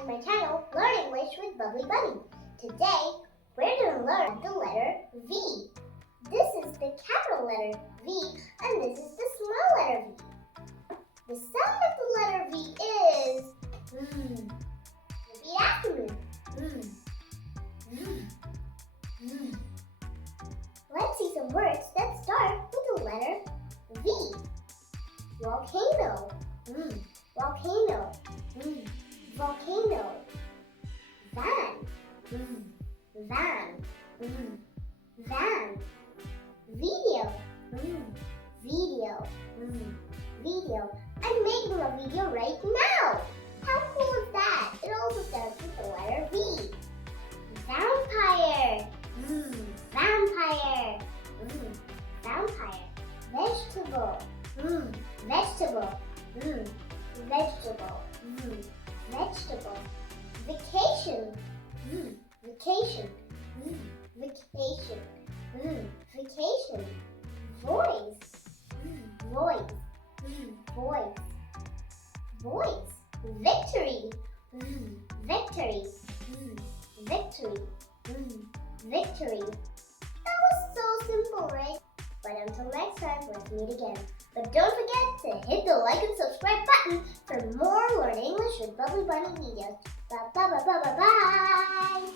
to my channel, Learn English with Bubbly Bunny. Today, we're going to learn the letter V. This is the capital letter V, and this is the small letter V. The sound of the letter V is Repeat after me. Let's see some words that start with the letter V. Volcano. Volcano. Volcano. Van. Van. Van. Video. Video. Video. I'm making a video right now. How cool is that? It also starts with the letter V. Vampire. Vampire. Vampire. Vegetable. Vegetable. Vegetable. Vegetable. Vacation. Vacation. Vacation. Vacation. Voice. Voice. Voice. Voice. Victory. Victory. Victory. Victory. That was so simple, right? But until next time, let's meet again. But don't forget to hit the like and subscribe button for more Learn English with Bubbly Bunny videos. Bye bye bye bye bye bye.